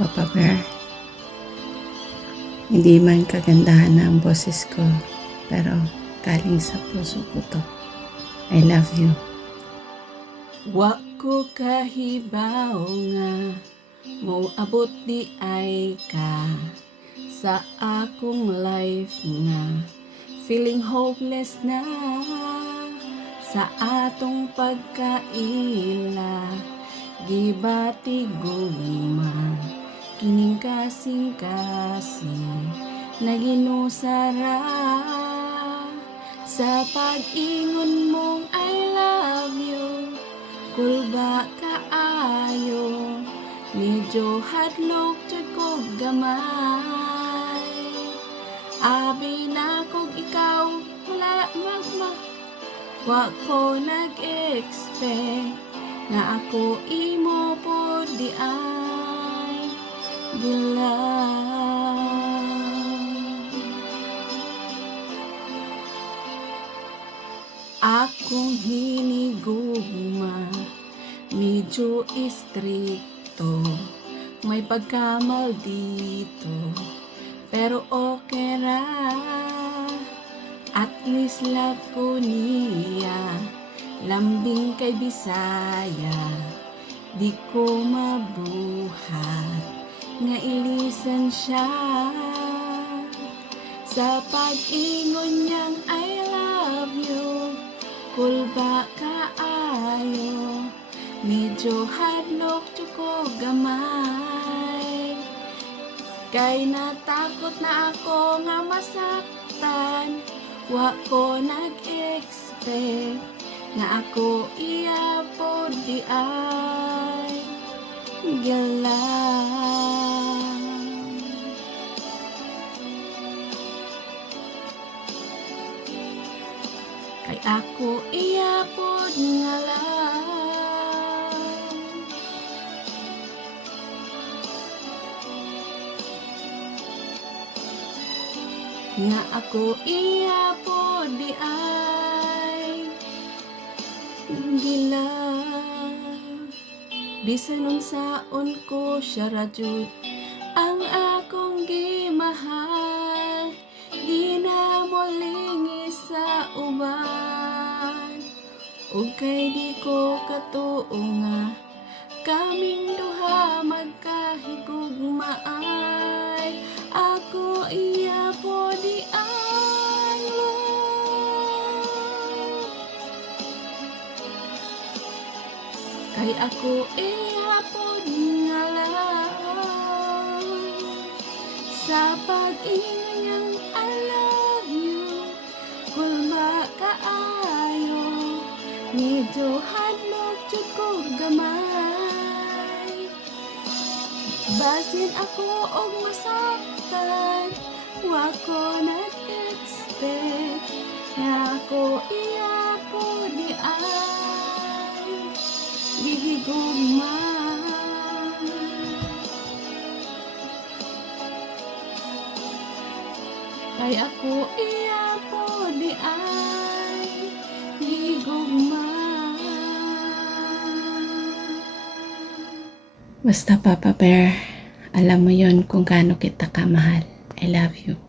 Papa Bear, hindi man kagandahan na ang boses ko, pero galing sa puso ko to. I love you. Wa ko kahibaw nga mo abot di ay ka sa akong life nga feeling hopeless na sa atong pagkaila gibati gugma kining kasing-kasing naginusara sa pag-ingon mong I love you. Kulba kaayo, medyo hadlok jud ko gamay. Abi na kog ikaw, wala wa ko nag-expect na ako imo po di ay bilang. Akong hinigugma, medyo istrikto, may pagkamal dito, pero okay ra. At least love ko niya, lambing kay Bisaya, di ko mabuhat, nga ilisan siya. Sa pag-ingon niyang I love you, kulba kaayo, medyo hadlok jud ko gamay. Kay natakot na ako nga masaktan, wa ko nag-expect nga ako iya po di ay galang. Kay ako iya po nga lang. Nga ako iya po di ay gilang. Bisan unsaon ko siya rajud ang akong gimahal, di na mo lingi sa uban. Ug kay di ko katuo nga kaming duha magkahigugmaay, ako iya po di ay love. Kay ako iya po nga lang sa pag-ingon niyang I love you, kulma kaayo, medyo hadlok jud ko gamay. Basin ako og masaktan, wa ko nag-expect nga ako iya po di ay gihigugma. Kay ako iya po di ay gihigugma. Basta Papa Bear, alam mo yon kung gaano kita kamahal. I love you.